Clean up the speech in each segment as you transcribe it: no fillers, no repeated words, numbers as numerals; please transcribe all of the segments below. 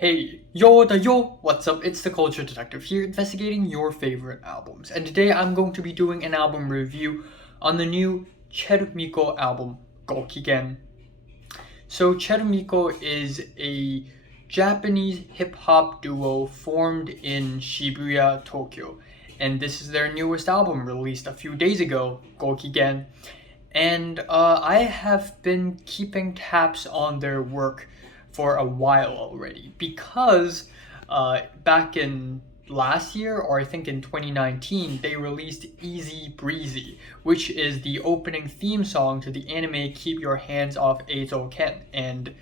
Hey, yo da yo! What's up? It's the Culture Detective here, investigating your favorite albums. And today I'm going to be doing an album review on the new chelmico album, Gokigen. So chelmico is a Japanese hip-hop duo formed in Shibuya, Tokyo. And this is their newest album, released a few days ago, Gokigen. And I have been keeping tabs on their work for a while already because back in last year, or I think in 2019, they released Easy Breezy, which is the opening theme song to the anime Keep Your Hands Off Ken, and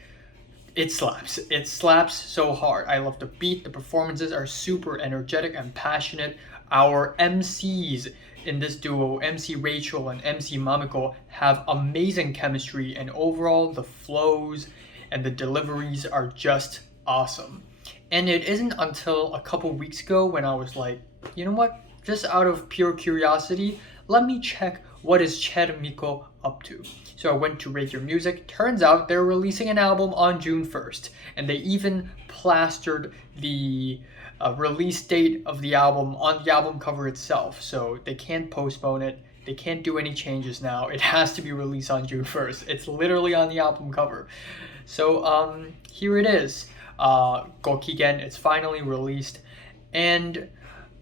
it slaps. It slaps so hard. I love the beat. The performances are super energetic and passionate. Our MCs in this duo, MC Rachel and MC Mamiko, have amazing chemistry, and overall the flows and the deliveries are just awesome. And it isn't until a couple weeks ago when I was like, you know what? Just out of pure curiosity, let me check what is chelmico up to. So I went to Rate Your Music. Turns out they're releasing an album on June 1st, and they even plastered the release date of the album on the album cover itself. So they can't postpone it. They can't do any changes now. It has to be released on June 1st. It's literally on the album cover. So here it is. Gokigen, it's finally released. And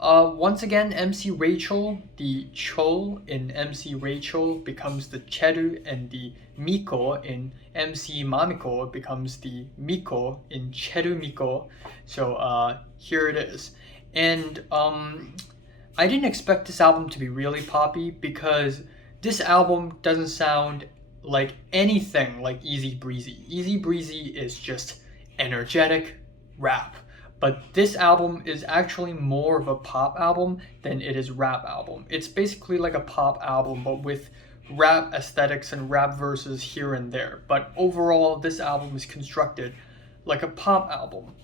once again, MC Rachel, the chol in MC Rachel becomes the cheru, and the miko in MC Mamiko becomes the miko in cheru miko. So here it is. And I didn't expect this album to be really poppy because this album doesn't sound like anything like Easy Breezy. Easy Breezy is just energetic rap. But this album is actually more of a pop album than it is rap album. It's basically like a pop album, but with rap aesthetics and rap verses here and there. But overall, this album is constructed like a pop album.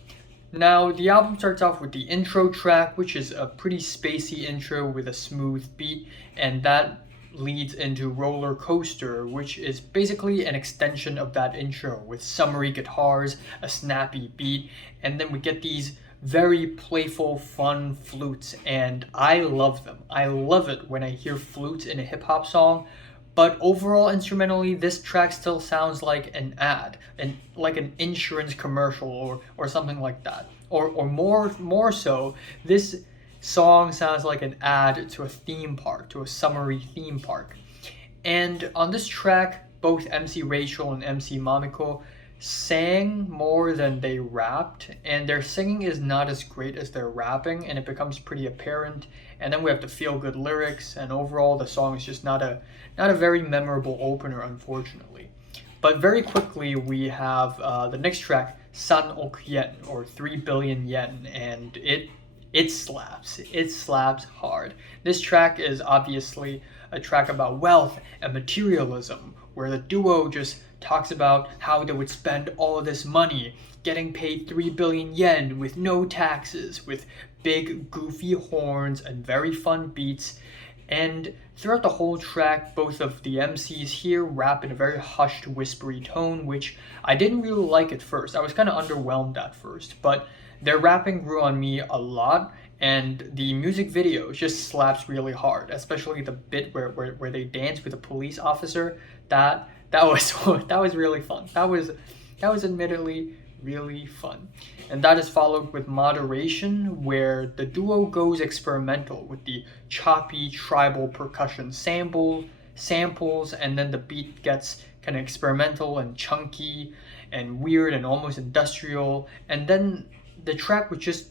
Now, the album starts off with the intro track, which is a pretty spacey intro with a smooth beat, and that leads into Roller Coaster, which is basically an extension of that intro with summery guitars, a snappy beat, and then we get these very playful, fun flutes, and I love them. I love it when I hear flutes in a hip-hop song, but overall, instrumentally, this track still sounds like an ad, and like an insurance commercial or something like that. Or more so, this song sounds like an ad to a theme park, to a summery theme park. And on this track, both MC Rachel and MC Mamiko sang more than they rapped, and their singing is not as great as their rapping, and it becomes pretty apparent. And then we have the feel-good lyrics, and overall the song is just not a very memorable opener, unfortunately. But very quickly we have the next track, San Ok Yen, or 3 billion yen, and it slaps. It slaps hard. This track is obviously a track about wealth and materialism, where the duo just talks about how they would spend all of this money getting paid 3 billion yen with no taxes, with big goofy horns and very fun beats. And throughout the whole track, both of the MCs here rap in a very hushed, whispery tone, which I didn't really like at first. I was kind of underwhelmed at first, but their rapping grew on me a lot, and the music video just slaps really hard, especially the bit where they dance with a police officer. That was really fun. That was admittedly really fun. And that is followed with Moderation, where the duo goes experimental with the choppy tribal percussion samples, and then the beat gets kind of experimental and chunky and weird and almost industrial, and then the track would just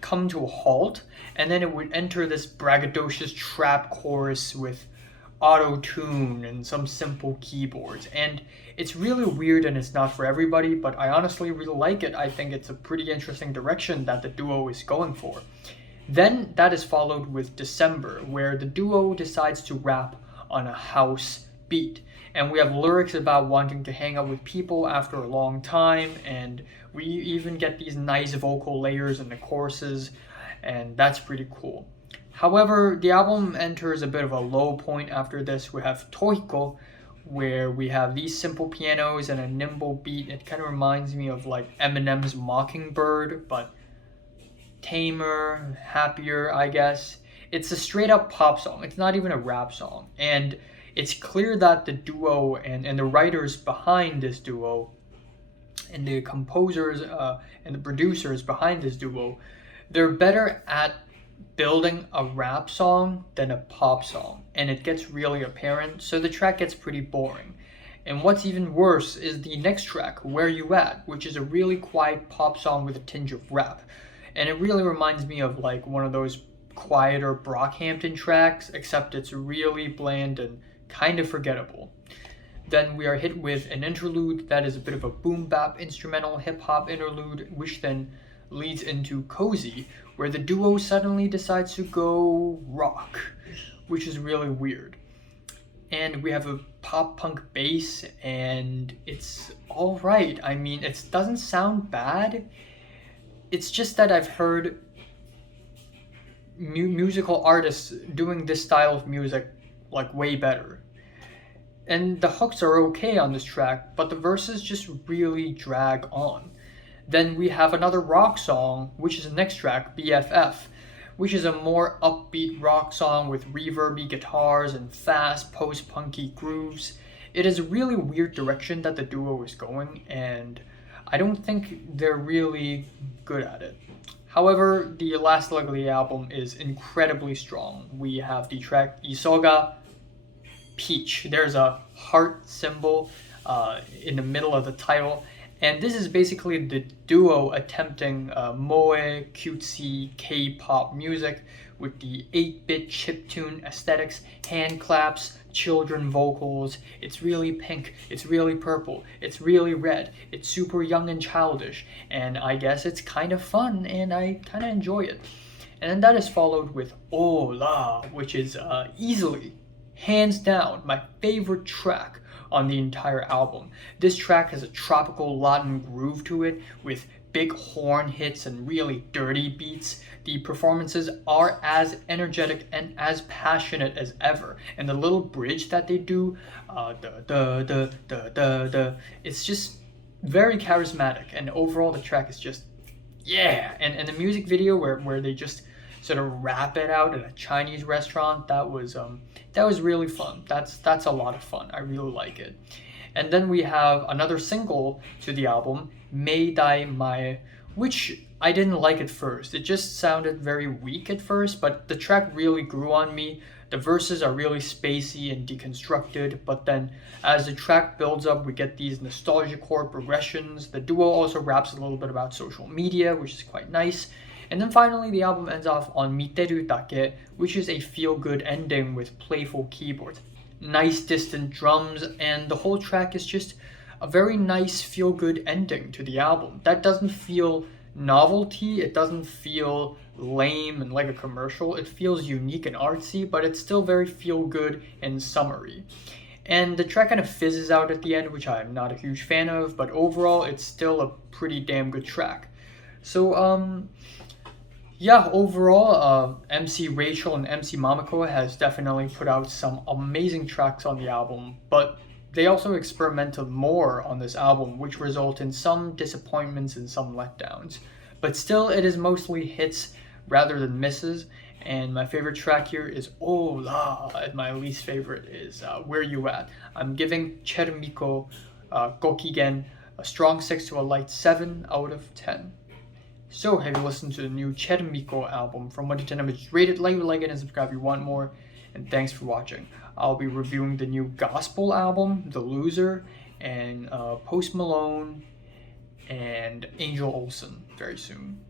come to a halt, and then it would enter this braggadocious trap chorus with auto-tune and some simple keyboards. And it's really weird and it's not for everybody, but I honestly really like it. I think it's a pretty interesting direction that the duo is going for. Then that is followed with December, where the duo decides to rap on a house beat. And we have lyrics about wanting to hang out with people after a long time, and we even get these nice vocal layers in the choruses, and that's pretty cool. However, the album enters a bit of a low point after this. We have Toyoko, where we have these simple pianos and a nimble beat. It kind of reminds me of like Eminem's Mockingbird, but tamer, happier, I guess. It's a straight up pop song. It's not even a rap song. And it's clear that the duo and the writers behind this duo and the composers and the producers behind this duo, they're better at building a rap song than a pop song, and it gets really apparent, so the track gets pretty boring. And what's even worse is the next track, Where You At, which is a really quiet pop song with a tinge of rap. And it really reminds me of like one of those quieter Brockhampton tracks, except it's really bland and kind of forgettable. Then we are hit with an interlude that is a bit of a boom bap instrumental hip hop interlude, which then leads into Cozy, where the duo suddenly decides to go rock, which is really weird. And we have a pop punk bass, and it's alright. I mean, it doesn't sound bad. It's just that I've heard musical artists doing this style of music like way better. And the hooks are okay on this track, but the verses just really drag on. Then we have another rock song, which is the next track, BFF, which is a more upbeat rock song with reverby guitars and fast post-punky grooves. It is a really weird direction that the duo is going, and I don't think they're really good at it. However, the last leg of the album is incredibly strong. We have the track Isaga Peach. There's a heart symbol in the middle of the title, and this is basically the duo attempting moe, cutesy K-pop music with the 8-bit chiptune aesthetics, hand claps, children vocals. It's really pink, it's really purple, it's really red, it's super young and childish, and I guess it's kind of fun, and I kind of enjoy it. And then that is followed with Hola, which is easily, hands down, my favorite track on the entire album. This track has a tropical Latin groove to it with big horn hits and really dirty beats. The performances are as energetic and as passionate as ever, and the little bridge that they do, it's just very charismatic, and overall the track is just yeah. And the music video where they just sort of rap it out at a Chinese restaurant, that was really fun. That's a lot of fun. I really like it. And then we have another single to the album, Meidaimae, which I didn't like at first. It just sounded very weak at first, but the track really grew on me. The verses are really spacey and deconstructed, but then as the track builds up, we get these nostalgia chord progressions. The duo also raps a little bit about social media, which is quite nice. And then finally, the album ends off on Miterudake, which is a feel-good ending with playful keyboards, nice distant drums, and the whole track is just a very nice feel-good ending to the album. That doesn't feel novelty, it doesn't feel lame and like a commercial. It feels unique and artsy, but it's still very feel-good and summery. And the track kind of fizzes out at the end, which I'm not a huge fan of, but overall, it's still a pretty damn good track. So, yeah, overall, MC Rachel and MC Mamako has definitely put out some amazing tracks on the album, but they also experimented more on this album, which result in some disappointments and some letdowns. But still, it is mostly hits rather than misses, and my favorite track here is Hola, and my least favorite is Where You At. I'm giving chelmico Gokigen a strong 6 to a light 7 out of 10. So, have you listened to the new chelmico album from Meidaimae? Just rate it, like it, and subscribe if you want more. And thanks for watching. I'll be reviewing the new gospel album, The Loser, and Post Malone, and Angel Olsen very soon.